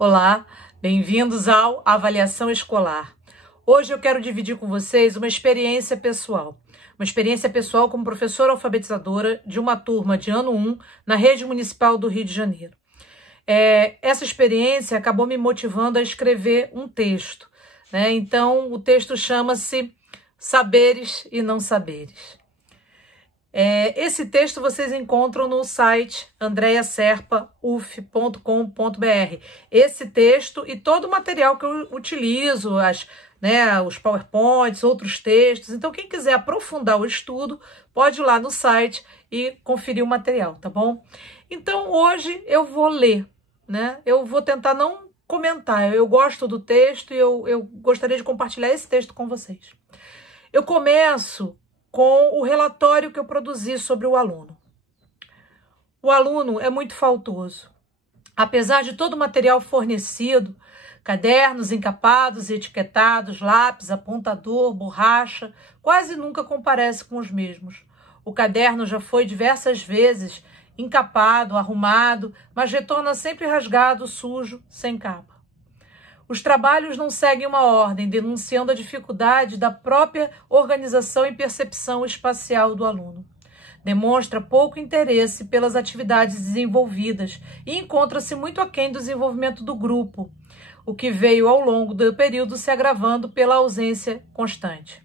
Olá, bem-vindos ao Avaliação Escolar. Hoje eu quero dividir com vocês uma experiência pessoal. Uma experiência pessoal como professora alfabetizadora de uma turma de ano 1 na rede municipal do Rio de Janeiro. Essa experiência acabou me motivando a escrever um texto, né? Então, o texto chama-se Saberes e Não Saberes. Esse texto vocês encontram no site andreaserpauf.com.br. Esse texto e todo o material que eu utilizo, os PowerPoints, outros textos. Então, quem quiser aprofundar o estudo, pode ir lá no site e conferir o material, tá bom? Então, hoje eu vou ler, né? Eu vou tentar não comentar. Eu gosto do texto e eu gostaria de compartilhar esse texto com vocês. Eu começo com o relatório que eu produzi sobre o aluno. O aluno é muito faltoso. Apesar de todo o material fornecido, cadernos encapados e etiquetados, lápis, apontador, borracha, quase nunca comparece com os mesmos. O caderno já foi diversas vezes encapado, arrumado, mas retorna sempre rasgado, sujo, sem capa. Os trabalhos não seguem uma ordem, denunciando a dificuldade da própria organização e percepção espacial do aluno. Demonstra pouco interesse pelas atividades desenvolvidas e encontra-se muito aquém do desenvolvimento do grupo, o que veio ao longo do período se agravando pela ausência constante.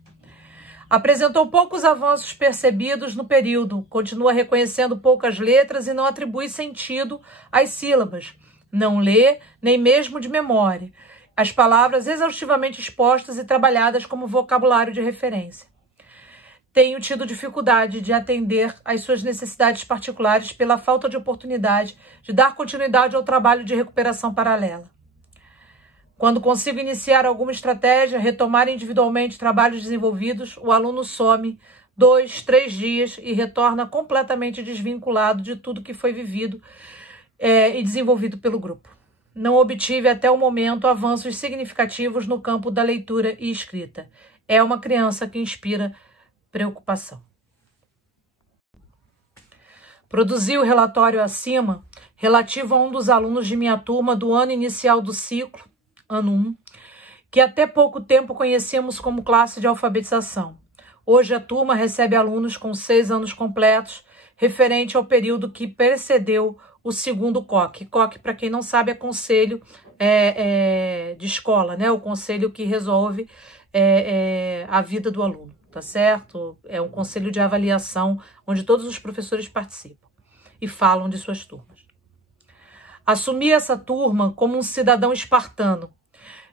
Apresentou poucos avanços percebidos no período, continua reconhecendo poucas letras e não atribui sentido às sílabas. Não lê, nem mesmo de memória, as palavras exaustivamente expostas e trabalhadas como vocabulário de referência. Tenho tido dificuldade de atender às suas necessidades particulares pela falta de oportunidade de dar continuidade ao trabalho de recuperação paralela. Quando consigo iniciar alguma estratégia, retomar individualmente trabalhos desenvolvidos, o aluno some 2, 3 dias e retorna completamente desvinculado de tudo que foi vivido e desenvolvido pelo grupo. Não obtive até o momento avanços significativos no campo da leitura e escrita. É uma criança que inspira preocupação. Produzi o relatório acima relativo a um dos alunos de minha turma do ano inicial do ciclo, ano 1, que até pouco tempo conhecíamos como classe de alfabetização. Hoje a turma recebe alunos com 6 anos completos, referente ao período que precedeu o segundo COC. COC, para quem não sabe, é conselho de escola, né? O conselho que resolve a vida do aluno, tá certo? É um conselho de avaliação onde todos os professores participam e falam de suas turmas. Assumi essa turma como um cidadão espartano,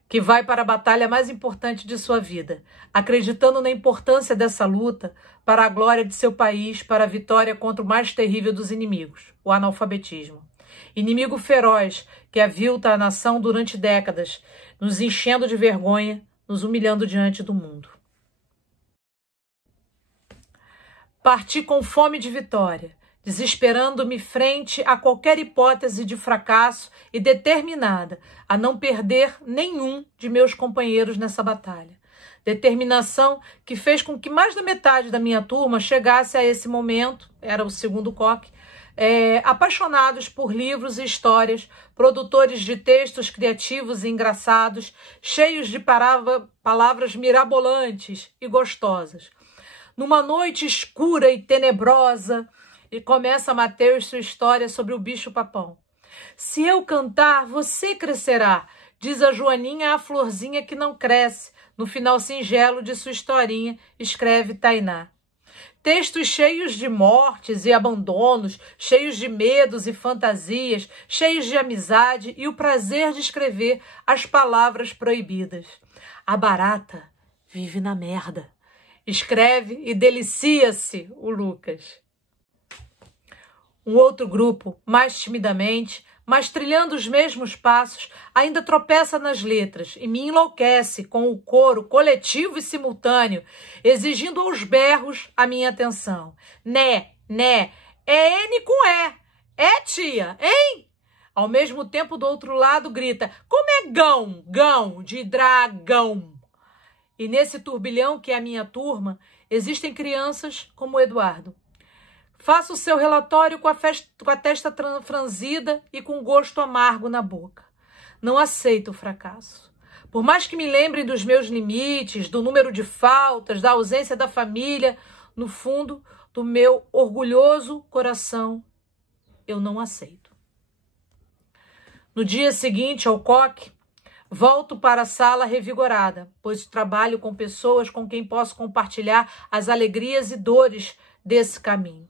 que vai para a batalha mais importante de sua vida, acreditando na importância dessa luta para a glória de seu país, para a vitória contra o mais terrível dos inimigos, o analfabetismo. Inimigo feroz que avilta a nação durante décadas, nos enchendo de vergonha, nos humilhando diante do mundo. Parti com fome de vitória, desesperando-me frente a qualquer hipótese de fracasso e determinada a não perder nenhum de meus companheiros nessa batalha. Determinação que fez com que mais da metade da minha turma chegasse a esse momento, era o segundo COC, apaixonados por livros e histórias, produtores de textos criativos e engraçados, cheios de palavras mirabolantes e gostosas. Numa noite escura e tenebrosa, e começa Mateus sua história sobre o bicho-papão. Se eu cantar, você crescerá, diz a Joaninha à florzinha que não cresce. No final singelo de sua historinha, escreve Tainá. Textos cheios de mortes e abandonos, cheios de medos e fantasias, cheios de amizade e o prazer de escrever as palavras proibidas. A barata vive na merda. Escreve e delicia-se o Lucas. Um outro grupo, mais timidamente, mas trilhando os mesmos passos, ainda tropeça nas letras e me enlouquece com o coro coletivo e simultâneo, exigindo aos berros a minha atenção. Né, é N com E. É, tia, hein? Ao mesmo tempo, do outro lado, grita, como é gão, de dragão. E nesse turbilhão que é a minha turma, existem crianças como o Eduardo. Faça o seu relatório com a testa franzida e com gosto amargo na boca. Não aceito o fracasso. Por mais que me lembrem dos meus limites, do número de faltas, da ausência da família, no fundo do meu orgulhoso coração, eu não aceito. No dia seguinte ao coque, volto para a sala revigorada, pois trabalho com pessoas com quem posso compartilhar as alegrias e dores desse caminho.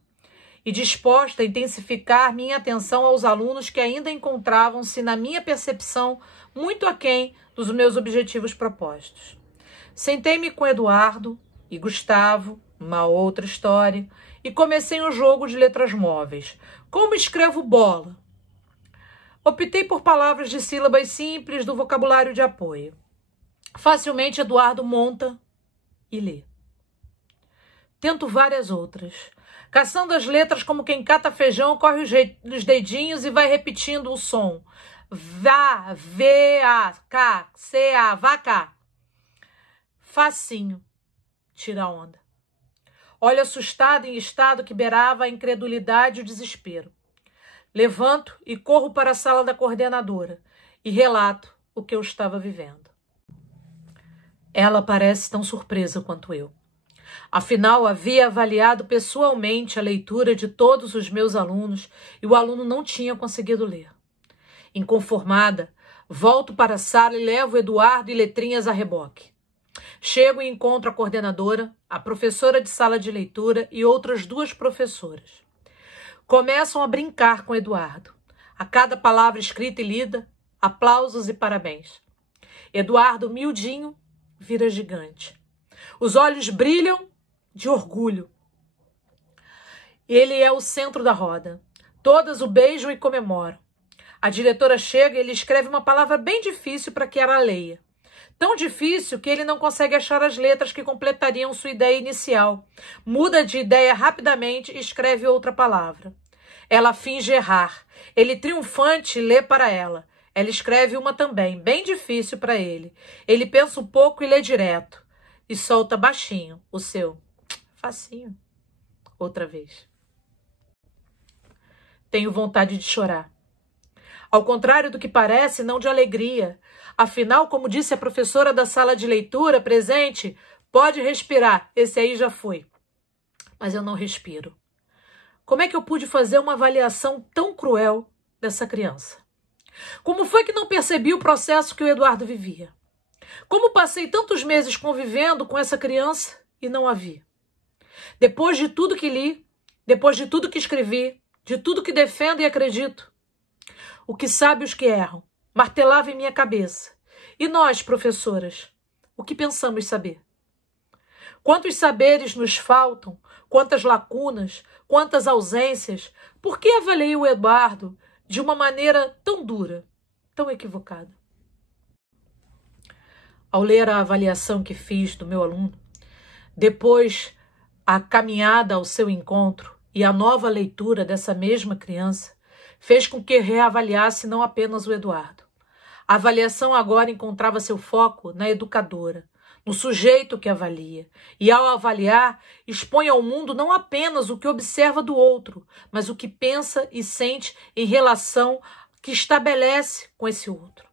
E disposta a intensificar minha atenção aos alunos que ainda encontravam-se, na minha percepção, muito aquém dos meus objetivos propostos. Sentei-me com Eduardo e Gustavo, uma outra história, e comecei um jogo de letras móveis. Como escrevo bola? Optei por palavras de sílabas simples do vocabulário de apoio. Facilmente Eduardo monta e lê. Tento várias outras. Caçando as letras como quem cata feijão, corre os dedinhos e vai repetindo o som. Vá, V-A, K, C-A, vaca. Facinho. Tira a onda. Olho assustado em estado que beirava a incredulidade e o desespero. Levanto e corro para a sala da coordenadora e relato o que eu estava vivendo. Ela parece tão surpresa quanto eu. Afinal, havia avaliado pessoalmente a leitura de todos os meus alunos e o aluno não tinha conseguido ler. Inconformada, volto para a sala e levo Eduardo e letrinhas a reboque. Chego e encontro a coordenadora, a professora de sala de leitura e outras 2 professoras. Começam a brincar com Eduardo. A cada palavra escrita e lida, aplausos e parabéns. Eduardo, miudinho, vira gigante. Os olhos brilham de orgulho. Ele é o centro da roda. Todas o beijam e comemoram. A diretora chega e ele escreve uma palavra bem difícil para que ela leia. Tão difícil que ele não consegue achar as letras que completariam sua ideia inicial. Muda de ideia rapidamente e escreve outra palavra. Ela finge errar. Ele, triunfante, lê para ela. Ela escreve uma também, bem difícil para ele. Ele pensa um pouco e lê direto. E solta baixinho o seu. Facinho. Outra vez. Tenho vontade de chorar. Ao contrário do que parece, não de alegria. Afinal, como disse a professora da sala de leitura presente, pode respirar, esse aí já foi. Mas eu não respiro. Como é que eu pude fazer uma avaliação tão cruel dessa criança? Como foi que não percebi o processo que o Eduardo vivia? Como passei tantos meses convivendo com essa criança e não a vi? Depois de tudo que li, depois de tudo que escrevi, de tudo que defendo e acredito, o que sabe os que erram, martelava em minha cabeça. E nós, professoras, o que pensamos saber? Quantos saberes nos faltam, quantas lacunas, quantas ausências, por que avaliei o Eduardo de uma maneira tão dura, tão equivocada? Ao ler a avaliação que fiz do meu aluno, depois a caminhada ao seu encontro e a nova leitura dessa mesma criança, fez com que reavaliasse não apenas o Eduardo. A avaliação agora encontrava seu foco na educadora, no sujeito que avalia. E ao avaliar, expõe ao mundo não apenas o que observa do outro, mas o que pensa e sente em relação que estabelece com esse outro.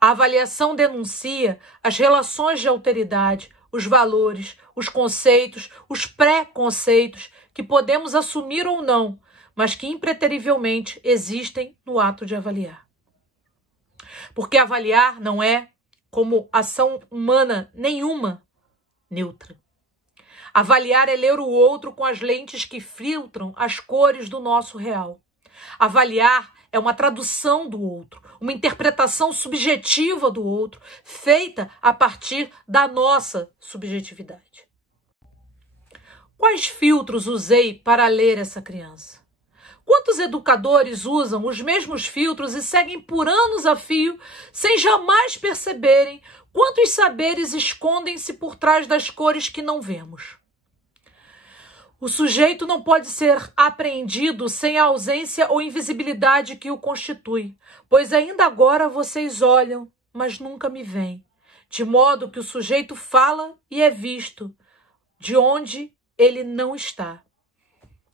A avaliação denuncia as relações de alteridade, os valores, os conceitos, os pré-conceitos que podemos assumir ou não, mas que impreterivelmente existem no ato de avaliar. Porque avaliar não é, como ação humana nenhuma, neutra. Avaliar é ler o outro com as lentes que filtram as cores do nosso real. Avaliar é uma tradução do outro, uma interpretação subjetiva do outro, feita a partir da nossa subjetividade. Quais filtros usei para ler essa criança? Quantos educadores usam os mesmos filtros e seguem por anos a fio, sem jamais perceberem quantos saberes escondem-se por trás das cores que não vemos? O sujeito não pode ser apreendido sem a ausência ou invisibilidade que o constitui, pois ainda agora vocês olham, mas nunca me veem, de modo que o sujeito fala e é visto, de onde ele não está.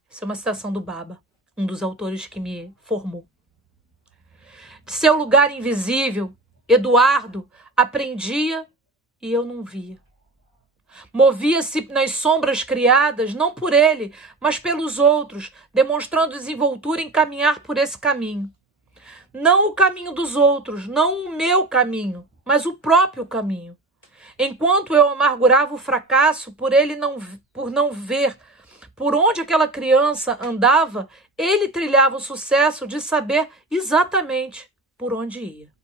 Isso é uma citação do Baba, um dos autores que me formou. De seu lugar invisível, Eduardo aprendia e eu não via. Movia-se nas sombras criadas, não por ele, mas pelos outros, demonstrando desenvoltura em caminhar por esse caminho. Não o caminho dos outros, não o meu caminho, mas o próprio caminho. Enquanto eu amargurava o fracasso por não ver por onde aquela criança andava, ele trilhava o sucesso de saber exatamente por onde ia.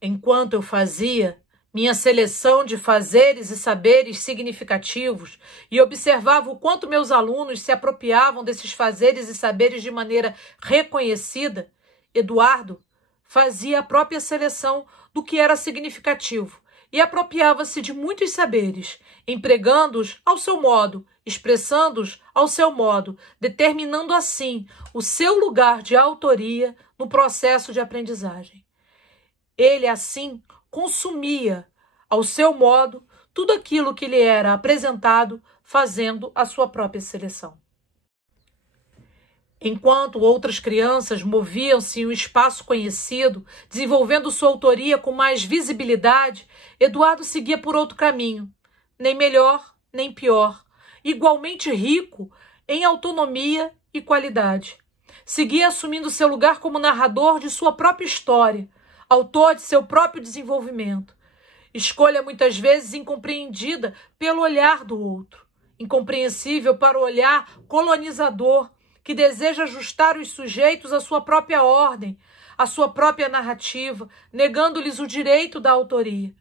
Enquanto eu fazia minha seleção de fazeres e saberes significativos e observava o quanto meus alunos se apropriavam desses fazeres e saberes de maneira reconhecida, Eduardo fazia a própria seleção do que era significativo e apropriava-se de muitos saberes, empregando-os ao seu modo, expressando-os ao seu modo, determinando assim o seu lugar de autoria no processo de aprendizagem. Ele, assim, consumia, ao seu modo, tudo aquilo que lhe era apresentado, fazendo a sua própria seleção. Enquanto outras crianças moviam-se em um espaço conhecido, desenvolvendo sua autoria com mais visibilidade, Eduardo seguia por outro caminho, nem melhor, nem pior, igualmente rico em autonomia e qualidade. Seguia assumindo seu lugar como narrador de sua própria história, autor de seu próprio desenvolvimento. Escolha muitas vezes incompreendida pelo olhar do outro, incompreensível para o olhar colonizador que deseja ajustar os sujeitos à sua própria ordem, à sua própria narrativa, negando-lhes o direito da autoria,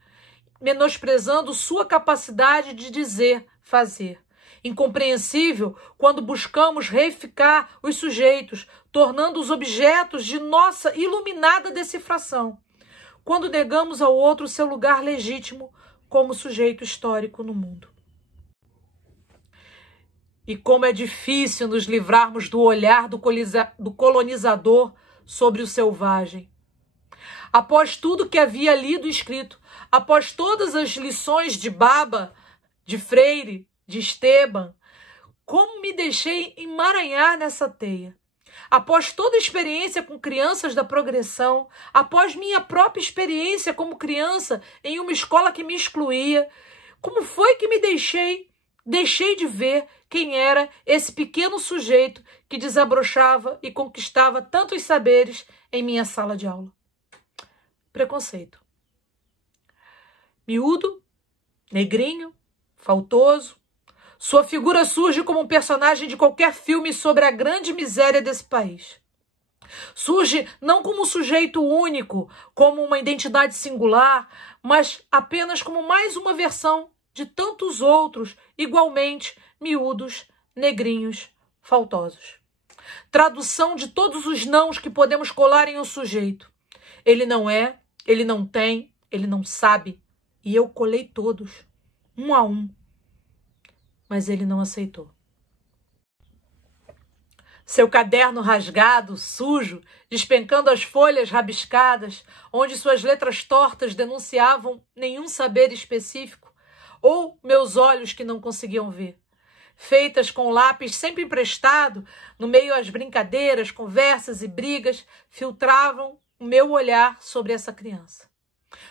menosprezando sua capacidade de dizer, fazer. Incompreensível quando buscamos reificar os sujeitos, tornando-os objetos de nossa iluminada decifração, quando negamos ao outro seu lugar legítimo como sujeito histórico no mundo. E como é difícil nos livrarmos do olhar do colonizador sobre o selvagem. Após tudo que havia lido e escrito, após todas as lições de Baba, de Freire, de Esteban, como me deixei emaranhar nessa teia. Após toda a experiência com crianças da progressão, após minha própria experiência como criança em uma escola que me excluía, como foi que me deixei de ver quem era esse pequeno sujeito que desabrochava e conquistava tantos saberes em minha sala de aula? Preconceito. Miúdo, negrinho, faltoso, sua figura surge como um personagem de qualquer filme sobre a grande miséria desse país. Surge não como um sujeito único, como uma identidade singular, mas apenas como mais uma versão de tantos outros, igualmente miúdos, negrinhos, faltosos. Tradução de todos os nãos que podemos colar em um sujeito. Ele não é, ele não tem, ele não sabe. E eu colei todos, um a um. Mas ele não aceitou. Seu caderno rasgado, sujo, despencando as folhas rabiscadas, onde suas letras tortas denunciavam nenhum saber específico, ou meus olhos que não conseguiam ver, feitas com lápis sempre emprestado, no meio às brincadeiras, conversas e brigas, filtravam o meu olhar sobre essa criança.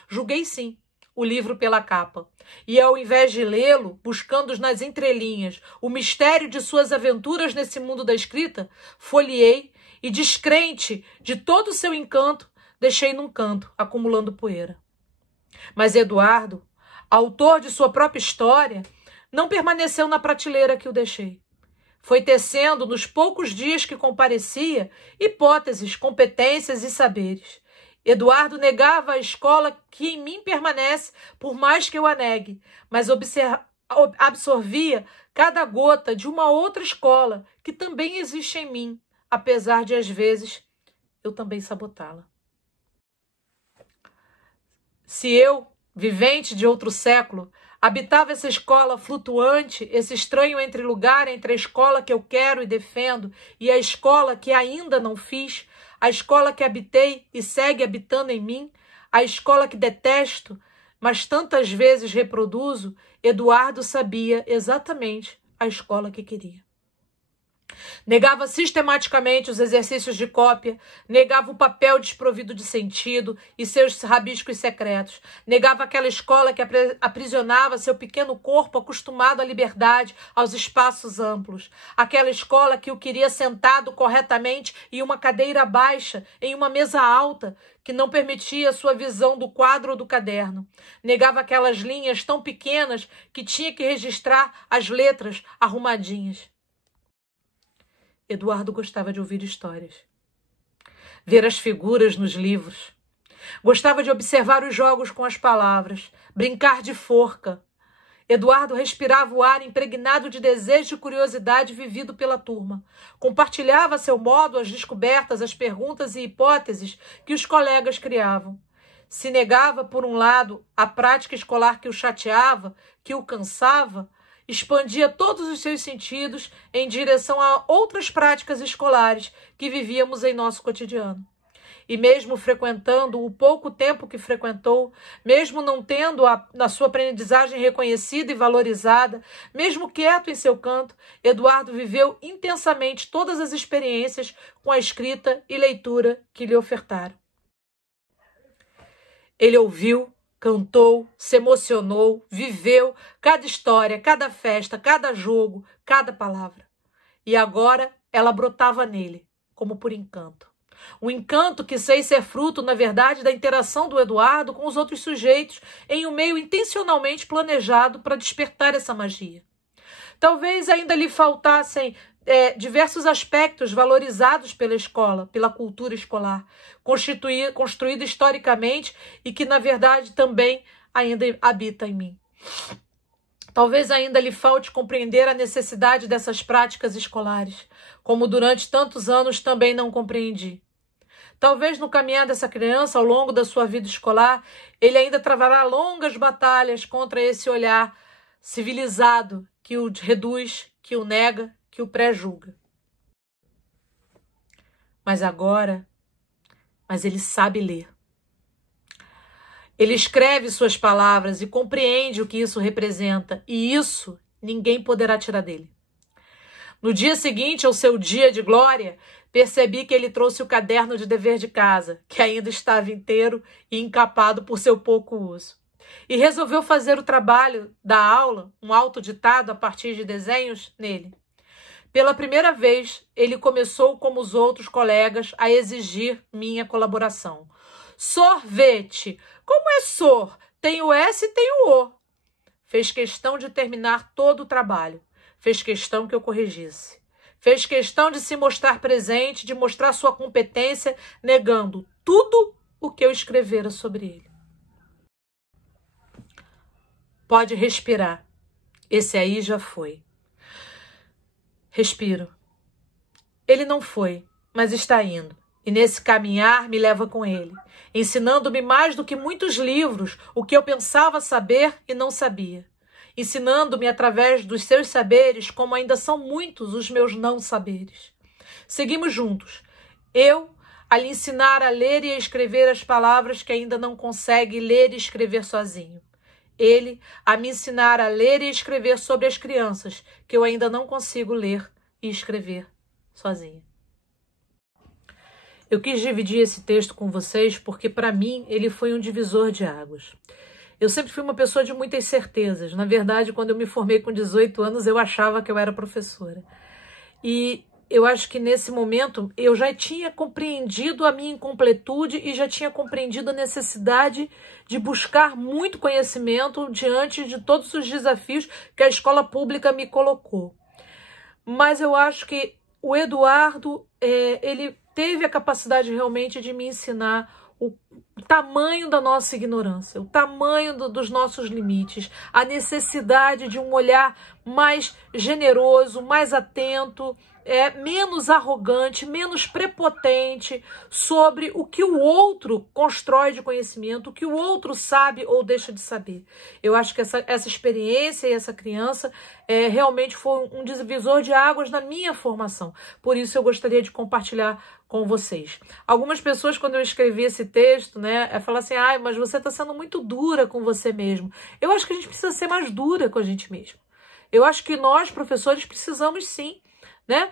Julguei sim o livro pela capa, e ao invés de lê-lo, buscando nas entrelinhas o mistério de suas aventuras nesse mundo da escrita, folheei e, descrente de todo o seu encanto, deixei num canto, acumulando poeira. Mas Eduardo, autor de sua própria história, não permaneceu na prateleira que o deixei. Foi tecendo, nos poucos dias que comparecia, hipóteses, competências e saberes. Eduardo negava a escola que em mim permanece, por mais que eu a negue, mas absorvia cada gota de uma outra escola que também existe em mim, apesar de, às vezes, eu também sabotá-la. Se eu, vivente de outro século, habitava essa escola flutuante, esse estranho entre-lugar entre a escola que eu quero e defendo e a escola que ainda não fiz, a escola que habitei e segue habitando em mim, a escola que detesto, mas tantas vezes reproduzo, Eduardo sabia exatamente a escola que queria. Negava sistematicamente os exercícios de cópia, negava o papel desprovido de sentido e seus rabiscos secretos, negava aquela escola que aprisionava seu pequeno corpo acostumado à liberdade, aos espaços amplos, aquela escola que o queria sentado corretamente em uma cadeira baixa, em uma mesa alta, que não permitia sua visão do quadro ou do caderno. Negava aquelas linhas tão pequenas que tinha que registrar as letras arrumadinhas. Eduardo gostava de ouvir histórias, ver as figuras nos livros. Gostava de observar os jogos com as palavras, brincar de forca. Eduardo respirava o ar impregnado de desejo e curiosidade vivido pela turma. Compartilhava a seu modo as descobertas, as perguntas e hipóteses que os colegas criavam. Se negava, por um lado, a prática escolar que o chateava, que o cansava, expandia todos os seus sentidos em direção a outras práticas escolares que vivíamos em nosso cotidiano. E mesmo frequentando o pouco tempo que frequentou, mesmo não tendo na sua aprendizagem reconhecida e valorizada, mesmo quieto em seu canto, Eduardo viveu intensamente todas as experiências com a escrita e leitura que lhe ofertaram. Ele ouviu, cantou, se emocionou, viveu cada história, cada festa, cada jogo, cada palavra. E agora ela brotava nele, como por encanto. Um encanto que sei ser fruto, na verdade, da interação do Eduardo com os outros sujeitos em um meio intencionalmente planejado para despertar essa magia. Talvez ainda lhe faltassem diversos aspectos valorizados pela escola, pela cultura escolar, construída historicamente e que, na verdade, também ainda habita em mim. Talvez ainda lhe falte compreender a necessidade dessas práticas escolares, como durante tantos anos também não compreendi. Talvez no caminhar dessa criança, ao longo da sua vida escolar, ele ainda travará longas batalhas contra esse olhar civilizado que o reduz, que o nega, que o pré-julga. Mas ele sabe ler. Ele escreve suas palavras e compreende o que isso representa, e isso ninguém poderá tirar dele. No dia seguinte, ao seu dia de glória, percebi que ele trouxe o caderno de dever de casa, que ainda estava inteiro e encapado por seu pouco uso. E resolveu fazer o trabalho da aula, um autoditado a partir de desenhos, nele. Pela primeira vez, ele começou, como os outros colegas, a exigir minha colaboração. Sorvete! Como é sor? Tem o S e tem o O. Fez questão de terminar todo o trabalho. Fez questão que eu corrigisse. Fez questão de se mostrar presente, de mostrar sua competência, negando tudo o que eu escrevera sobre ele. Pode respirar. Esse aí já foi. Respiro. Ele não foi, mas está indo. E nesse caminhar me leva com ele, ensinando-me mais do que muitos livros o que eu pensava saber e não sabia. Ensinando-me através dos seus saberes como ainda são muitos os meus não saberes. Seguimos juntos. Eu a lhe ensinar a ler e a escrever as palavras que ainda não consegue ler e escrever sozinho. Ele a me ensinar a ler e escrever sobre as crianças que eu ainda não consigo ler e escrever sozinha. Eu quis dividir esse texto com vocês porque, para mim, ele foi um divisor de águas. Eu sempre fui uma pessoa de muitas certezas. Na verdade, quando eu me formei com 18 anos, eu achava que eu era professora. E eu acho que nesse momento eu já tinha compreendido a minha incompletude e já tinha compreendido a necessidade de buscar muito conhecimento diante de todos os desafios que a escola pública me colocou. Mas eu acho que o Eduardo, ele teve a capacidade realmente de me ensinar o tamanho da nossa ignorância, o tamanho dos nossos limites, a necessidade de um olhar mais generoso, mais atento, menos arrogante, menos prepotente sobre o que o outro constrói de conhecimento, o que o outro sabe ou deixa de saber. Eu acho que essa experiência e essa criança realmente foi um divisor de águas na minha formação. Por isso eu gostaria de compartilhar com vocês. Algumas pessoas, quando eu escrevi esse texto, falam assim, mas você está sendo muito dura com você mesmo. Eu acho que a gente precisa ser mais dura com a gente mesmo. Eu acho que nós, professores, precisamos sim né?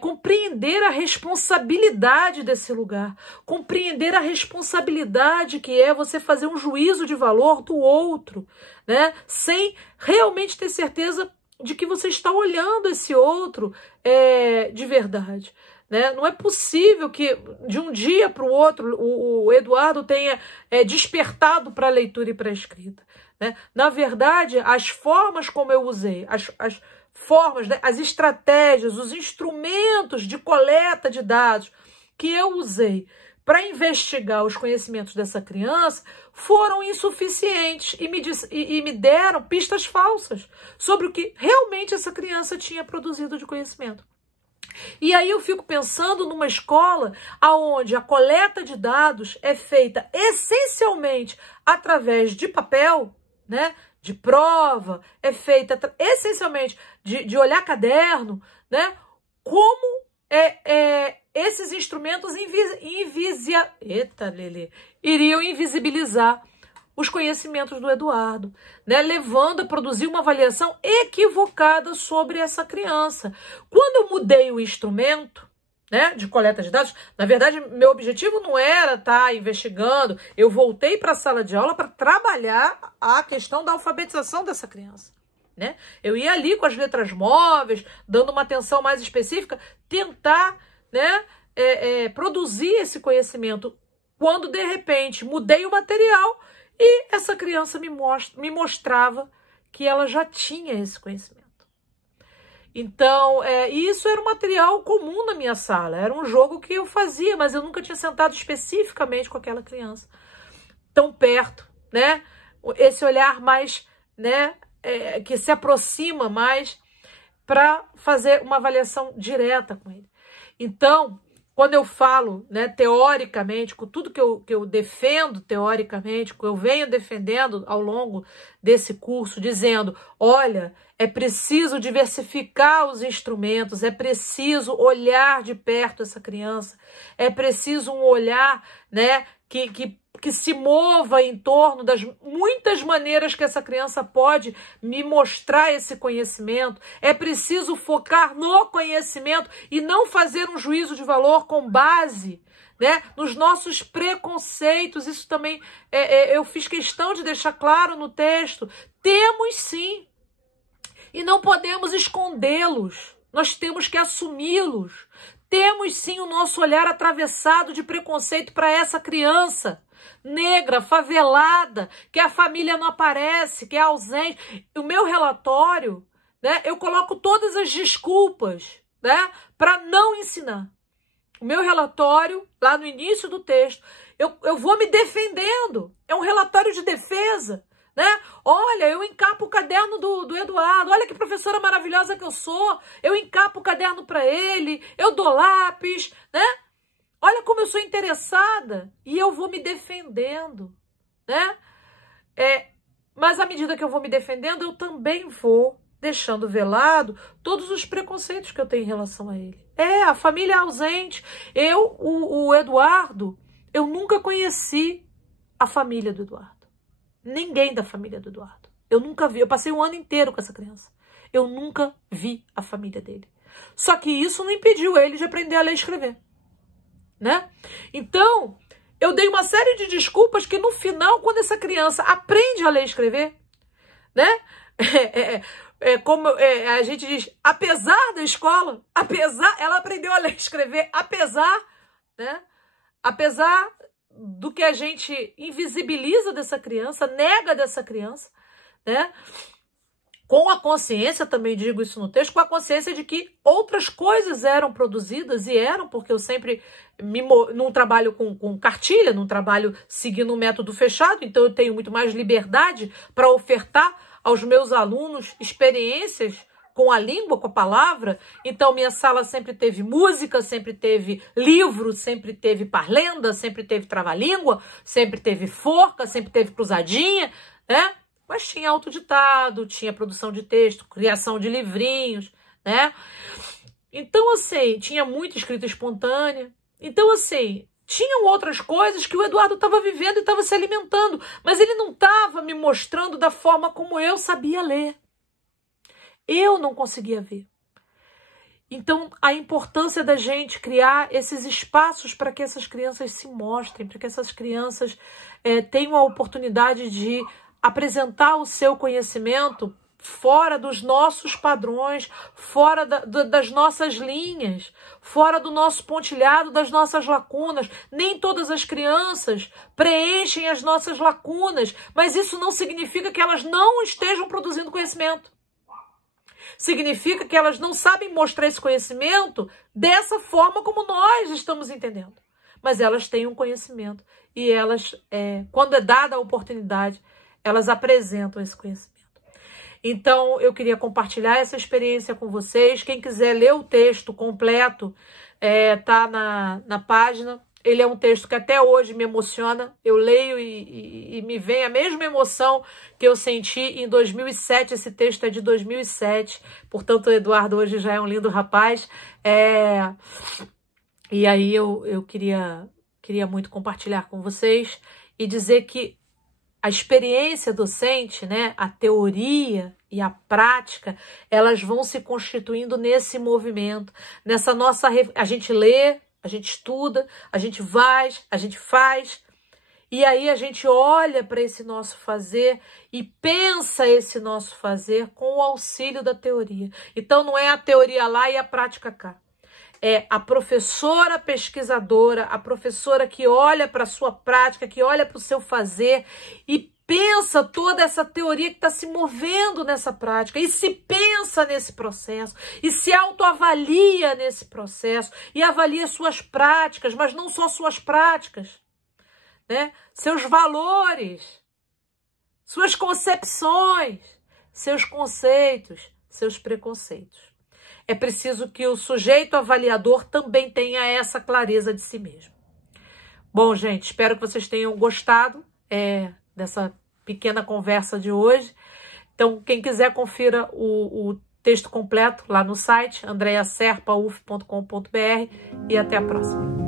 Compreender a responsabilidade desse lugar, compreender a responsabilidade que é você fazer um juízo de valor do outro, né? Sem realmente ter certeza de que você está olhando esse outro de verdade. Né? Não é possível que de um dia para o outro o Eduardo tenha despertado para a leitura e para a escrita. Né? Na verdade, as formas como eu usei, as formas, né? As estratégias, os instrumentos de coleta de dados que eu usei para investigar os conhecimentos dessa criança foram insuficientes e me deram pistas falsas sobre o que realmente essa criança tinha produzido de conhecimento. E aí eu fico pensando numa escola onde a coleta de dados é feita essencialmente através de papel, né? De prova, é feita essencialmente de olhar caderno, né? Como esses instrumentos iriam invisibilizar os conhecimentos do Eduardo, né? Levando a produzir uma avaliação equivocada sobre essa criança. Quando eu mudei o instrumento, né, de coleta de dados, na verdade, meu objetivo não era estar investigando, eu voltei para a sala de aula para trabalhar a questão da alfabetização dessa criança. Né? Eu ia ali com as letras móveis, dando uma atenção mais específica, tentar, né, produzir esse conhecimento, quando de repente mudei o material e essa criança me mostrava que ela já tinha esse conhecimento. Então, isso era um material comum na minha sala, era um jogo que eu fazia, mas eu nunca tinha sentado especificamente com aquela criança tão perto, né? Esse olhar mais, né, que se aproxima mais para fazer uma avaliação direta com ele. Então, quando eu falo, né, teoricamente, com tudo que eu defendo teoricamente, que eu venho defendendo ao longo desse curso, dizendo, olha, é preciso diversificar os instrumentos, é preciso olhar de perto essa criança, é preciso um olhar, né, que se mova em torno das muitas maneiras que essa criança pode me mostrar esse conhecimento. É preciso focar no conhecimento e não fazer um juízo de valor com base, né, nos nossos preconceitos. Isso também eu fiz questão de deixar claro no texto. Temos sim, e não podemos escondê-los. Nós temos que assumi-los. Temos sim o nosso olhar atravessado de preconceito para essa criança negra, favelada, que a família não aparece, que é ausente. O meu relatório, né, eu coloco todas as desculpas, né, para não ensinar. O meu relatório, lá no início do texto, eu vou me defendendo. É um relatório de defesa, né? Olha, eu encapo o caderno do Eduardo. Olha que professora maravilhosa que eu sou. Eu encapo o caderno para ele, eu dou lápis, né? Olha como eu sou interessada e eu vou me defendendo, né? Mas à medida que eu vou me defendendo, eu também vou deixando velado todos os preconceitos que eu tenho em relação a ele. A família ausente. O Eduardo, eu nunca conheci a família do Eduardo. Ninguém da família do Eduardo. Eu nunca vi. Eu passei um ano inteiro com essa criança. Eu nunca vi a família dele. Só que isso não impediu ele de aprender a ler e escrever. Né? Então, eu dei uma série de desculpas que no final, quando essa criança aprende a ler e escrever, né? Como a gente diz, apesar da escola, ela aprendeu a ler e escrever, né? Apesar do que a gente invisibiliza dessa criança, nega dessa criança, né? Com a consciência, também digo isso no texto, com a consciência de que outras coisas eram produzidas, e eram, porque eu sempre não trabalho com cartilha, não trabalho seguindo um método fechado, então eu tenho muito mais liberdade para ofertar aos meus alunos experiências com a língua, com a palavra. Então minha sala sempre teve música, sempre teve livro, sempre teve parlenda, sempre teve trava-língua, sempre teve forca, sempre teve cruzadinha, né? Mas tinha autoditado, tinha produção de texto, criação de livrinhos, né? Então, assim, tinha muita escrita espontânea. Então, assim, tinham outras coisas que o Eduardo estava vivendo e estava se alimentando, mas ele não estava me mostrando da forma como eu sabia ler. Eu não conseguia ver. Então, a importância da gente criar esses espaços para que essas crianças se mostrem, para que essas crianças tenham a oportunidade de apresentar o seu conhecimento fora dos nossos padrões, fora das nossas linhas, fora do nosso pontilhado, das nossas lacunas. Nem todas as crianças preenchem as nossas lacunas, mas isso não significa que elas não estejam produzindo conhecimento. Significa que elas não sabem mostrar esse conhecimento dessa forma como nós estamos entendendo. Mas elas têm um conhecimento e elas, quando é dada a oportunidade, elas apresentam esse conhecimento. Então, eu queria compartilhar essa experiência com vocês. Quem quiser ler o texto completo, tá na página. Ele é um texto que até hoje me emociona. Eu leio e me vem a mesma emoção que eu senti em 2007. Esse texto é de 2007. Portanto, o Eduardo hoje já é um lindo rapaz. E aí eu queria muito compartilhar com vocês e dizer que a experiência docente, né, a teoria e a prática, elas vão se constituindo nesse movimento, nessa nossa... A gente lê, a gente estuda, a gente faz, e aí a gente olha para esse nosso fazer e pensa esse nosso fazer com o auxílio da teoria. Então não é a teoria lá e a prática cá. É a professora pesquisadora, a professora que olha para a sua prática, que olha para o seu fazer e pensa toda essa teoria que está se movendo nessa prática e se pensa nesse processo e se autoavalia nesse processo e avalia suas práticas, mas não só suas práticas, né? Seus valores, suas concepções, seus conceitos, seus preconceitos. É preciso que o sujeito avaliador também tenha essa clareza de si mesmo. Bom, gente, espero que vocês tenham gostado dessa pequena conversa de hoje. Então, quem quiser, confira o texto completo lá no site andreaserpauf.com.br e até a próxima.